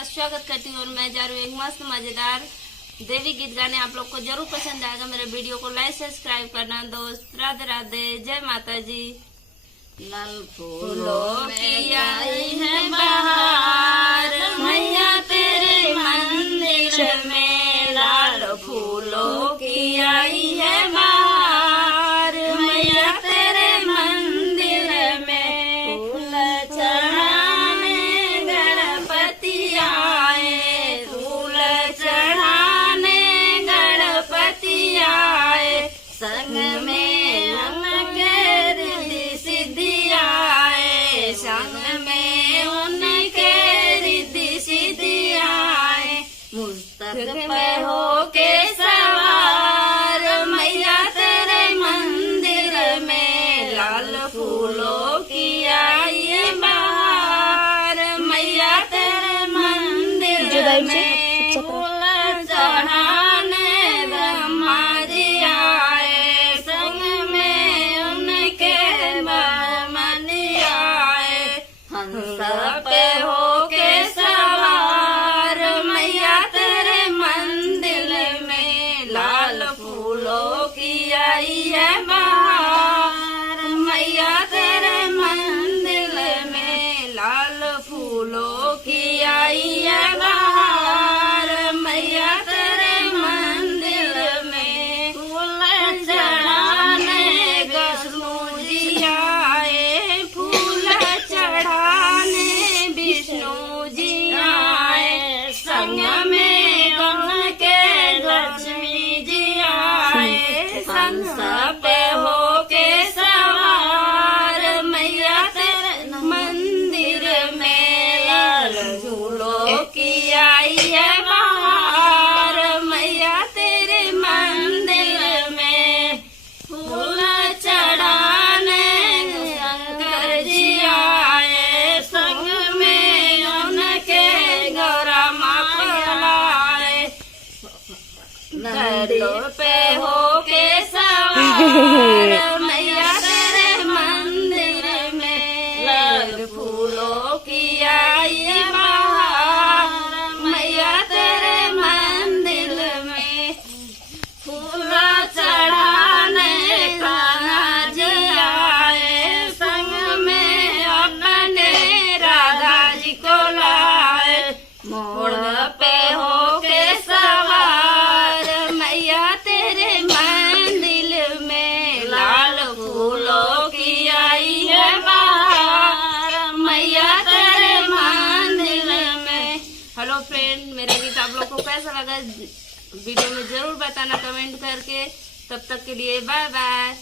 का स्वागत करती हूँ और मैं जा रही हूँ एक मस्त मजेदार देवी गीत गाने। आप लोग को जरूर पसंद आएगा। मेरे वीडियो को लाइक सब्सक्राइब करना दोस्त। राधे राधे, जय माता जी। लाल फूलों की आई है बहार, मैया तेरे मंदिर में लाल फूलों की आई है बहार, मैया तेरे मंदिर में फूल चढ़ाने गणपति आए, फूल चढ़ाने गणपति आए, संग में उनके रिद्धि सिद्धि आए, संग में उनके रिद्धि सिद्धि आए। मुस्तक पे होके सवार, मैया तेरे मंदिर में लाल फूलों की आई है बहार, मैया तेरे मंदिर में फूल चढ़ाने ब्रह्मा जी आए, संग में उनके बर्मनी आए। हंस पे होके सवार, मैया तेरे मंदिर में लाल फूलों की आई है बहार, मैया तेरे मंदिर में लाल फूलों की आई है बहार, मैया तेरे मंदिर में फूल चढ़ाने विष्णु जी आए, फूल चढ़ाने विष्णु जी आए, संग में उनके लक्ष्मी जी आए। हंस पे होके सवार, मैया तेरे मंदिर में लाल फूलों की आई है बहार, मैया तेरे मंदिर में फूल चढ़ाने शंकर जी आए, संग में उनके गौरा माँ लाए। नंदों पे होके सवार, मैया तेरे मंदिर में लाल फूलों की आई बहार, मैया तेरे मंदिर में फूल चढ़ाने कान्हा जी आए, संग में अपने राधा जी को लाए। मोड़ पे होके सवार, मैया तेरे मंदिर में लाल फूलों की आई है बहार, मैया तेरे मंदिर में। हेलो फ्रेंड, मेरा गीत आप लोग को कैसा लगा वीडियो में जरूर बताना कमेंट करके। तब तक के लिए बाय बाय।